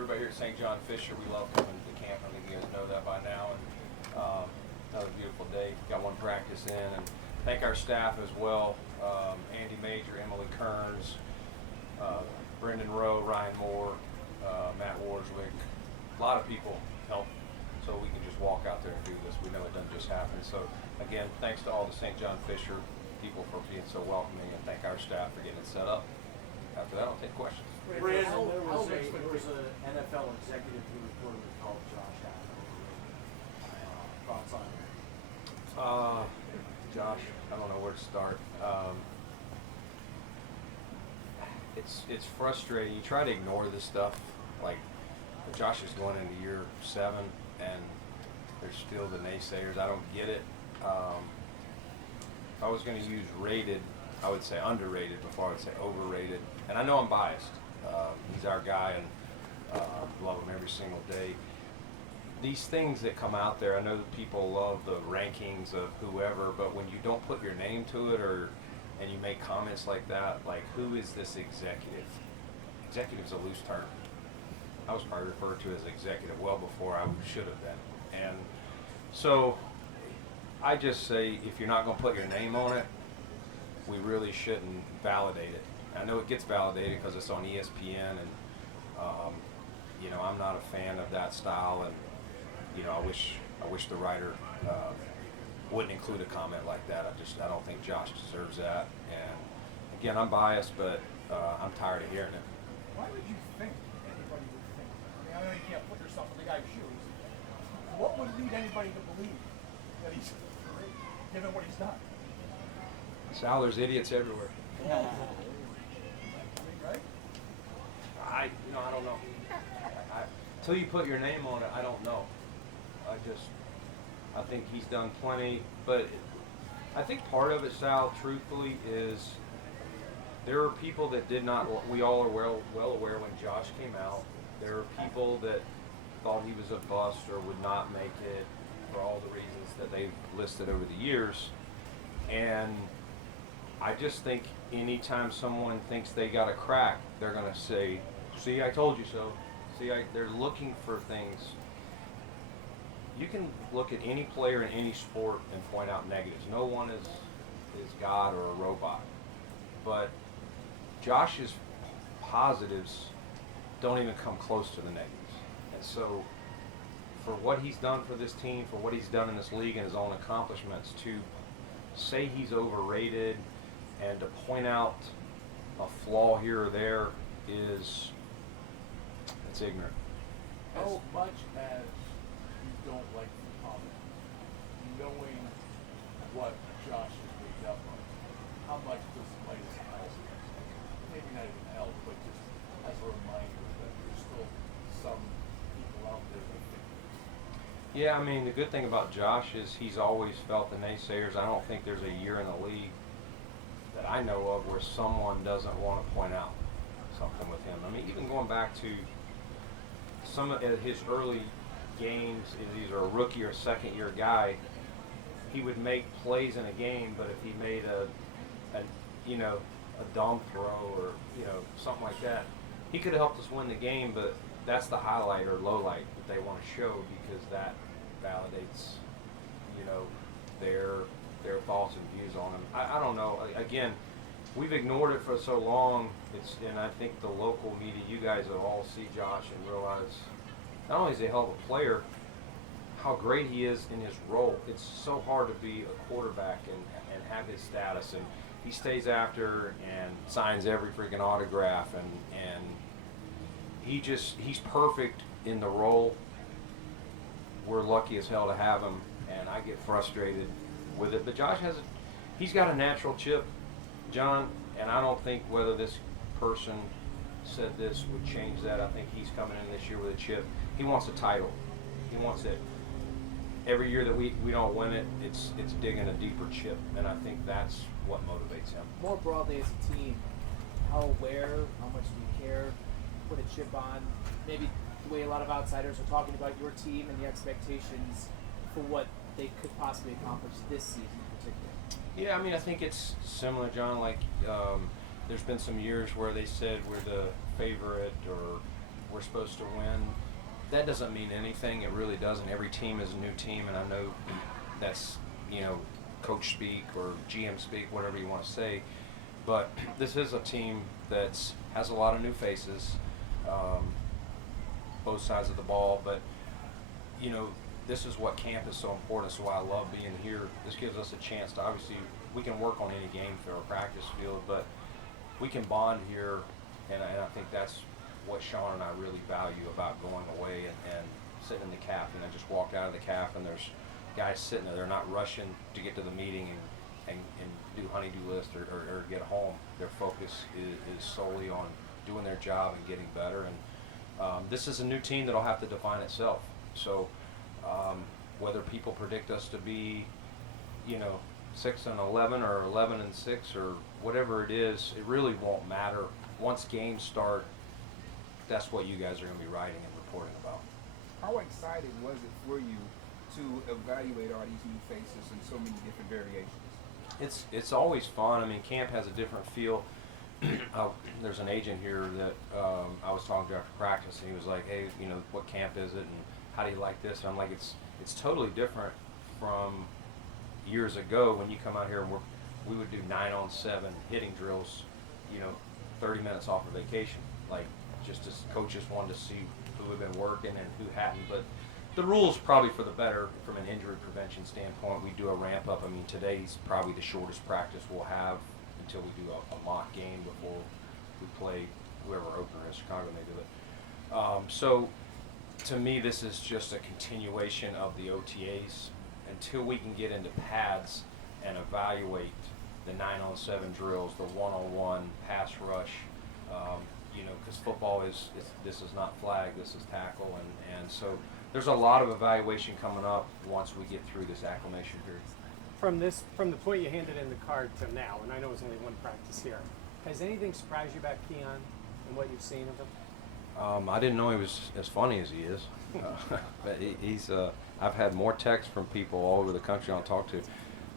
everybody here at St. John Fisher, we love coming to the camp. I think you guys know that by now. And another beautiful day. Got one practice in. And thank our staff as well. Andy Major, Emily Kearns, Brendan Rowe, Ryan Moore, Matt Warswick. A lot of people help so we can just walk out there and do this. We know it doesn't just happen. So again, thanks to all the St. John Fisher people for being so welcoming, and thank our staff for getting it set up. After that, I'll take questions. Brandon, there was an NFL executive who reportedly called Josh out. Thoughts on it? Josh, I don't know where to start. It's frustrating. You try to ignore this stuff. Like, Josh is going into year 7, and there's still the naysayers. I don't get it. If I was going to use rated, I would say underrated before I would say overrated. And I know I'm biased. He's our guy, and love him every single day. These things that come out there, I know that people love the rankings of whoever, but when you don't put your name to it, and you make comments like that, like, who is this executive? Executive's a loose term. I was probably referred to as executive well before I should have been. And so I just say, if you're not going to put your name on it, we really shouldn't validate it. I know it gets validated because it's on ESPN, and I'm not a fan of that style, and I wish the writer wouldn't include a comment like that. I don't think Josh deserves that. And again, I'm biased, but I'm tired of hearing it. Why would you think anybody would think? I know you can't put yourself in the guy's shoes. What would lead anybody to believe that he's great, given what he's done? Sal, there's idiots everywhere. Right? I don't know. Till you put your name on it, I don't know. I think he's done plenty, but I think part of it, Sal, truthfully, is there are people that did not. We all are well aware when Josh came out. There are people that thought he was a bust or would not make it for all the reasons that they've listed over the years. And I just think anytime someone thinks they got a crack, they're going to say, "See, I told you so." See, they're looking for things. You can look at any player in any sport and point out negatives. No one is God or a robot. But Josh's positives don't even come close to the negatives. And so for what he's done for this team, for what he's done in this league and his own accomplishments, to say he's overrated and to point out a flaw here or there it's ignorant. How much as you don't like the comment, knowing what Josh is made up of, how much does light as hell, maybe not even hell, but just as a reminder that there's still some people out there that think this? Yeah, I mean, the good thing about Josh is he's always felt the naysayers. I don't think there's a year in the league that I know of where someone doesn't want to point out something with him. I mean, even going back to some of his early games, he's either a rookie or second-year guy, he would make plays in a game, but if he made a dumb throw or something like that, he could have helped us win the game. But that's the highlight or low light that they want to show, because that validates their thoughts and views on him. I don't know. Again, we've ignored it for so long. And I think the local media, you guys will all see Josh and realize not only is he a hell of a player, how great he is in his role. It's so hard to be a quarterback and have his status, and he stays after and signs every freaking autograph, and he's perfect in the role. We're lucky as hell to have him, and I get frustrated with it. But Josh he's got a natural chip, John, and I don't think whether this person said this would change that. I think he's coming in this year with a chip. He wants a title. He wants it. Every year that we don't win it, it's digging a deeper chip, and I think that's what motivates him. More broadly as a team, how aware, how much do you care, put a chip on, maybe the way a lot of outsiders are talking about your team and the expectations for what they could possibly accomplish this season in particular? Yeah, I mean, I think it's similar, John. Like, there's been some years where they said we're the favorite or we're we're supposed to win. That doesn't mean anything. It really doesn't. Every team is a new team, and I know that's, coach speak or GM speak, whatever you want to say. But this is a team that has a lot of new faces, both sides of the ball. But, this is what camp is so important. That's why I love being here. This gives us a chance to, obviously, we can work on any game field or practice field, but we can bond here, and I think that's what Sean and I really value about going away and sitting in the CAF. Just walk out of the CAF and there's guys sitting there. They're not rushing to get to the meeting and do honey-do list or get home. Their focus is solely on doing their job and getting better. And this is a new team that'll have to define itself. So whether people predict us to be, 6-11 or 11-6 or whatever it is, it really won't matter. Once games start, that's what you guys are going to be writing and reporting about. How exciting was it for you to evaluate all these new faces and so many different variations? It's always fun. I mean, camp has a different feel. There's an agent here that I was talking to after practice, and he was like, "Hey, what camp is it, and how do you like this?" And I'm like, "It's totally different from years ago when you come out here and we would do 9-on-7 hitting drills, 30 minutes off of vacation, like just as coaches wanted to see who had been working and who hadn't." But the rules probably for the better from an injury prevention standpoint. We do a ramp up. I mean, today's probably the shortest practice we'll have until we do a mock game before we play whoever opener is. Chicago may do it. So to me, this is just a continuation of the OTAs until we can get into pads and evaluate the 9-on-7 drills, the 1-on-1 pass rush. Because football this is not flag, this is tackle, and so there's a lot of evaluation coming up once we get through this acclimation period. From the point you handed in the card to now, and I know it's only one practice here, has anything surprised you about Keon and what you've seen of him? I didn't know he was as funny as he is. But he's. I've had more texts from people all over the country I'll talk to.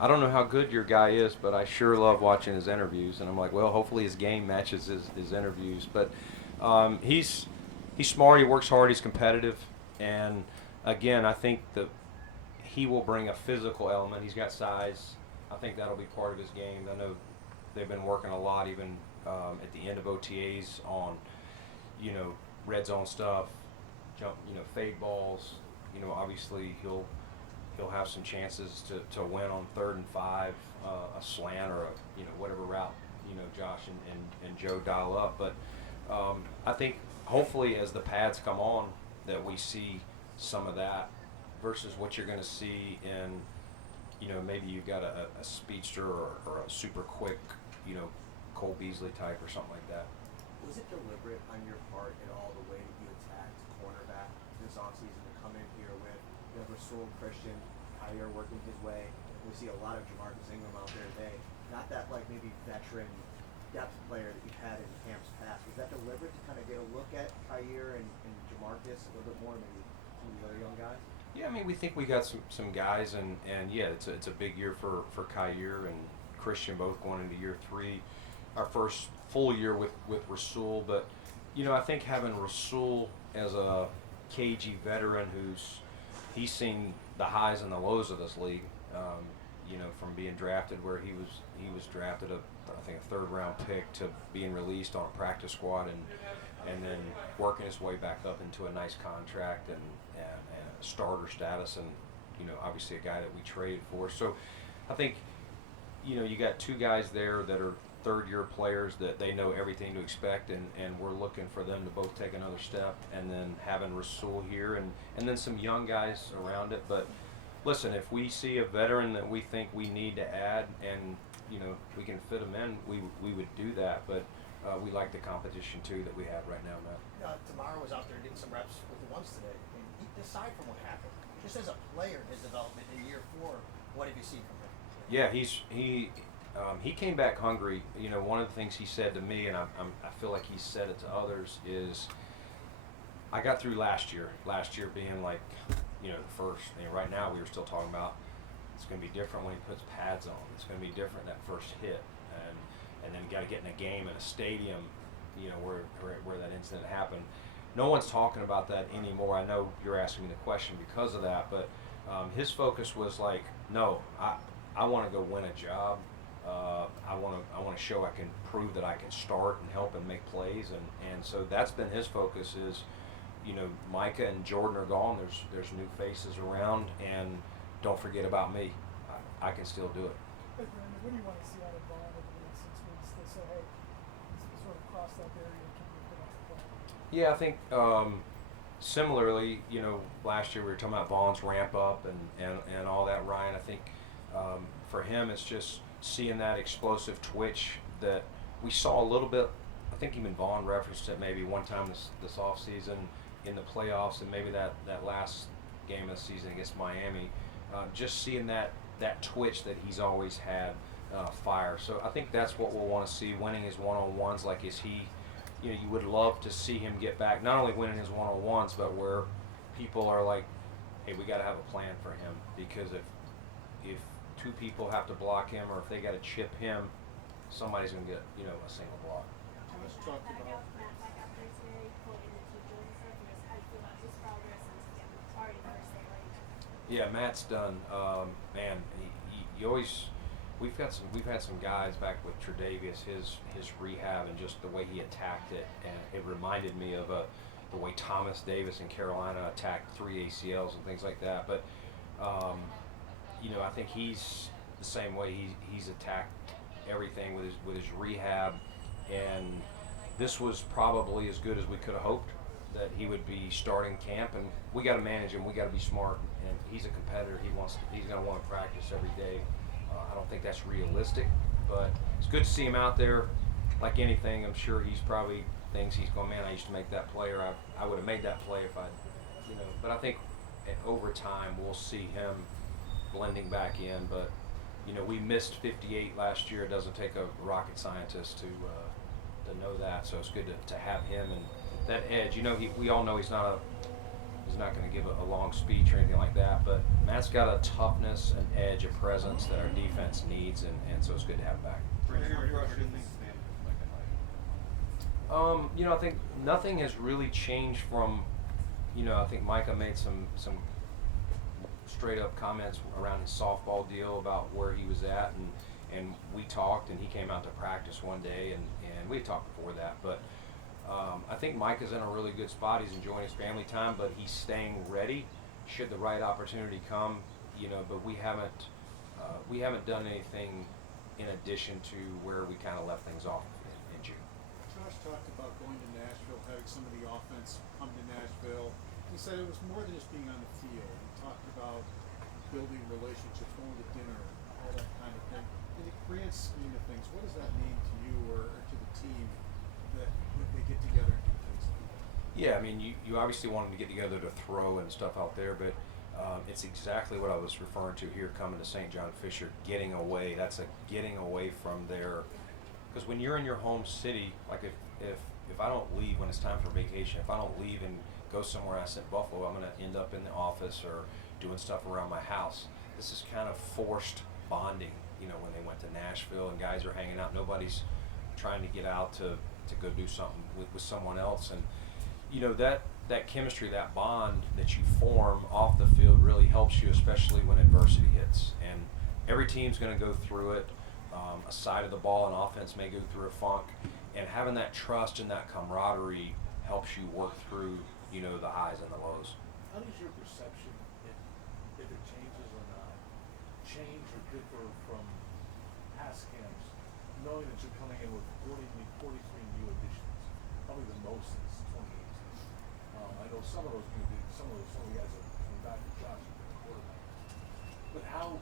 I don't know how good your guy is, but I sure love watching his interviews. And I'm like, well, hopefully his game matches his interviews. But he's smart. He works hard. He's competitive. And again, I think that he will bring a physical element. He's got size. I think that'll be part of his game. I know they've been working a lot, even at the end of OTAs, on red zone stuff, jump, fade balls. Obviously he'll have some chances to win on 3rd and 5, a slant or whatever route Josh and Joe dial up. But I think hopefully as the pads come on that we see some of that versus what you're going to see in maybe you've got a speedster or a super quick Cole Beasley type or something like that. Was it deliberate on your part at all the way that you attacked cornerback this offseason to come in here with Rasul, Christian, Kyer working his way? We see a lot of Jamarcus Ingram out there today. Not that maybe veteran depth player that you've had in camps past. Was that deliberate to kind of get a look at Kyer and Jamarcus a little bit more, maybe some of the other young guys? Yeah, I mean, we think we got some guys, and yeah, it's a big year for Kyer and Christian, both going into year 3. Our first full year with Rasul, but I think having Rasul as a cagey veteran he's seen the highs and the lows of this league, from being drafted where he was drafted I think a 3rd round pick to being released on a practice squad and then working his way back up into a nice contract and a starter status, and obviously a guy that we traded for. So I think you got 2 guys there that are 3rd-year players that they know everything to expect, and we're looking for them to both take another step, and then having Rasul here and then some young guys around it. But listen, if we see a veteran that we think we need to add and we can fit them in, we would do that. But we like the competition too that we have right now, Matt. Tamara was out there getting some reps with the ones today. And aside from what happened, just as a player, his development in year 4, what have you seen from him? Yeah, he came back hungry. One of the things he said to me, and I feel like he said it to others, is I got through last year being like, the first. Right now we were still talking about it's going to be different when he puts pads on. It's going to be different that first hit, and then got to get in a game in a stadium, where that incident happened. no one's talking about that anymore. I know you're asking me the question because of that, but his focus was like, no, I want to go win a job. I want to show I can prove that I can start and help and make plays, and so that's been his focus. Is, you know, Micah and Jordan are gone. There's new faces around, and don't forget about me. I can still do it. Hey, Brandon, what do you want to see out of Vaughn over the next 6 weeks to say, hey, let's sort of cross that barrier and can we put up the play? Yeah, I think similarly, you know, last year we were talking about Vaughn's ramp up and all that, Ryan. I think for him it's just seeing that explosive twitch that we saw a little bit. I think even Vaughn referenced it maybe one time this offseason in the playoffs, and maybe that last game of the season against Miami. Just seeing that twitch that he's always had, fire. So I think that's what we'll want to see, winning his one-on-ones. Like, is he, you know, you would love to see him get back, not only winning his one-on-ones, but where people are like, hey, we got to have a plan for him, because if two people have to block him, or if they got to chip him, somebody's going to get, you know, a single block. Josh talked about Yeah, Matt's done. Man, you always. We've had some guys back with Tre'Davious, his rehab and just the way he attacked it, and it reminded me of the way Thomas Davis in Carolina attacked 3 ACLs and things like that. But you know, I think he's the same way. He's attacked everything with his rehab, and this was probably as good as we could have hoped that he would be starting camp. And we got to manage him. We got to be smart. And he's a competitor. He's going to want to practice every day. I don't think that's realistic, but it's good to see him out there. Like anything, I'm sure he's probably thinks he's going, man, I used to make that play, or I would have made that play if I, you know. But I think over time we'll see him blending back in. But you know, we missed 58 last year. It doesn't take a rocket scientist to know that. So it's good to have him and that edge. You know, we all know he's not going to give a long speech or anything like that, but Matt's got a toughness, an edge, a presence that our defense needs, and so it's good to have him back. You know, I think nothing has really changed from, you know, I think Micah made some straight up comments around his softball deal about where he was at, and we talked, and he came out to practice one day, and we had talked before that, but I think Micah's in a really good spot. He's enjoying his family time, but he's staying ready should the right opportunity come. You know, but we haven't done anything in addition to where we kind of left things off in June. Josh talked about going to Nashville, having some of the offense come to Nashville. He said it was more than just being on the field. He talked about building relationships, going to dinner, all that kind of thing. In the grand scheme of things, what does that mean to you or to the team that they get together and do things like that? Yeah, I mean, you obviously want them to get together to throw and stuff out there, but it's exactly what I was referring to here, coming to St. John Fisher, getting away. That's a getting away from there. Because when you're in your home city, like if I don't leave when it's time for vacation, if I don't leave and go somewhere else in Buffalo, I'm going to end up in the office or doing stuff around my house. This is kind of forced bonding, you know, when they went to Nashville and guys are hanging out. Nobody's trying to get out to go do something with someone else. And, you know, that chemistry, that bond that you form off the field really helps you, especially when adversity hits. And every team's going to go through it. A side of the ball and offense may go through a funk. And having that trust and that camaraderie helps you work through, you know, the highs and the lows. How does your perception, if it changes or not, change or differ from past camps, knowing that you're coming in with 43 new additions, probably the most since 2018. I know some of those guys are coming back to Josh as a quarterback. But how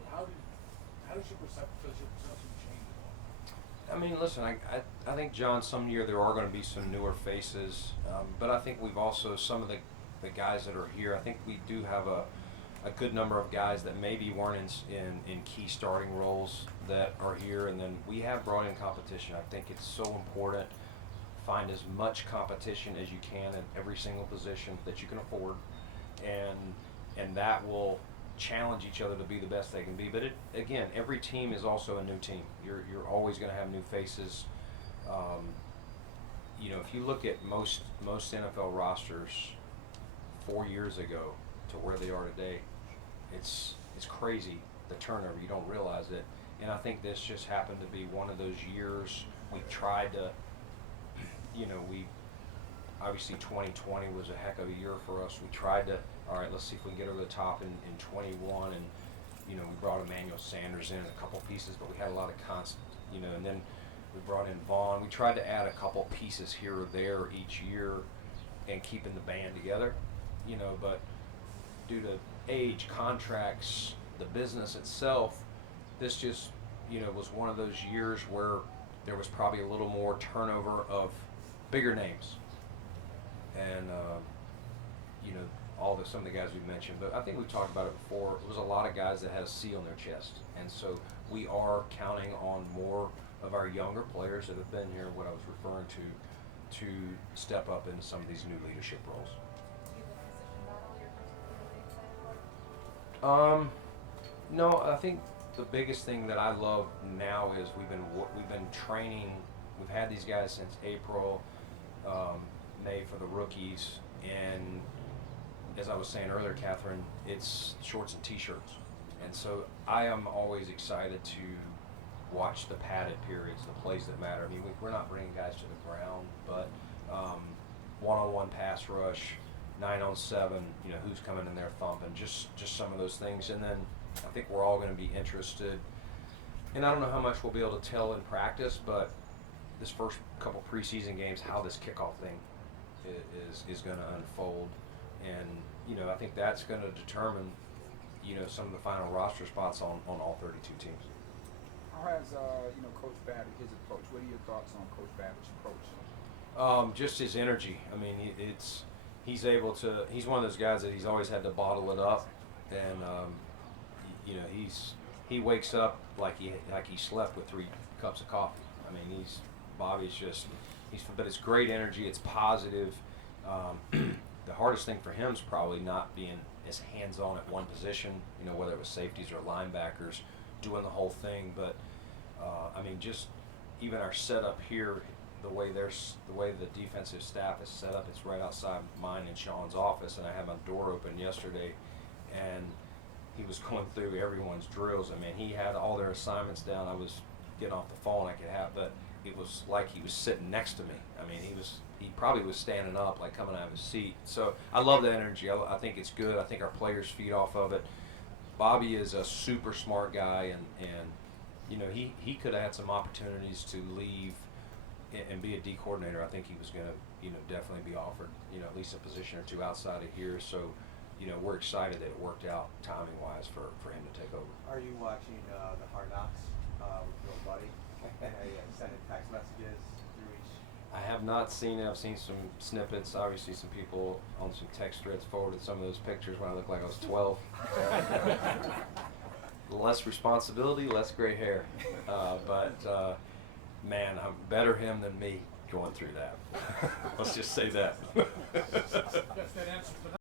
does your perception change at all? I mean, listen, I think, John, some year there are going to be some newer faces, but I think we've also, some of the guys that are here, I think we do have a good number of guys that maybe weren't in key starting roles that are here, and then we have brought in competition. I think it's so important. Find as much competition as you can in every single position that you can afford, and that will challenge each other to be the best they can be. But again, every team is also a new team. You're always going to have new faces. if you look at most NFL rosters 4 years ago to where they are today, it's crazy, the turnover. You don't realize it. And I think this just happened to be one of those years we tried to, we obviously 2020 was a heck of a year for us. We tried to, all right, let's see if we can get over the top in 21, and we brought Emmanuel Sanders in a couple pieces, but we had a lot of constant, and then we brought in Vaughn. We tried to add a couple pieces here or there each year and keeping the band together, but due to age, contracts, the business itself, this just, was one of those years where there was probably a little more turnover of bigger names. And, some of the guys we mentioned, but I think we've talked about it before. It was a lot of guys that had a C on their chest. And so we are counting on more of our younger players that have been here, what I was referring to step up into some of these new leadership roles. No, I think the biggest thing that I love now is we've been training. We've had these guys since April, May for the rookies, and as I was saying earlier, Catherine, it's shorts and t-shirts, and so I am always excited to watch the padded periods, the plays that matter. I mean, we're not bringing guys to the ground, but one-on-one pass rush, 9-on-7, who's coming in there thumping, just some of those things. And then I think we're all going to be interested, and I don't know how much we'll be able to tell in practice, but this first couple preseason games, how this kickoff thing is going to unfold. And, I think that's going to determine, some of the final roster spots on all 32 teams. How has Coach Babbage, his approach? What are your thoughts on Coach Babbage's approach? Just his energy. I mean, he's able to. He's one of those guys that he's always had to bottle it up, and he wakes up like he slept with 3 cups of coffee. I mean, Bobby's just but it's great energy. It's positive. The hardest thing for him is probably not being as hands-on at one position. Whether it was safeties or linebackers, doing the whole thing. But I mean, just even our setup here, the way the defensive staff is set up, it's right outside mine and Sean's office, and I had my door open yesterday, and he was going through everyone's drills. I mean, he had all their assignments down. I was getting off the phone, but it was like he was sitting next to me. I mean, he probably was standing up, like coming out of his seat. So I love the energy. I think it's good. I think our players feed off of it. Bobby is a super smart guy, and he could have had some opportunities to leave and be a D coordinator. I think he was going to, definitely be offered, at least a position or two outside of here. So, we're excited that it worked out timing-wise for him to take over. Are you watching the Hard Knocks with your buddy? Sending text messages through each. I have not seen it. I've seen some snippets. Obviously, some people on some text threads forwarded some of those pictures when I looked like I was 12. Less responsibility, less gray hair. But man, I'm better him than me going through that. Let's just say that.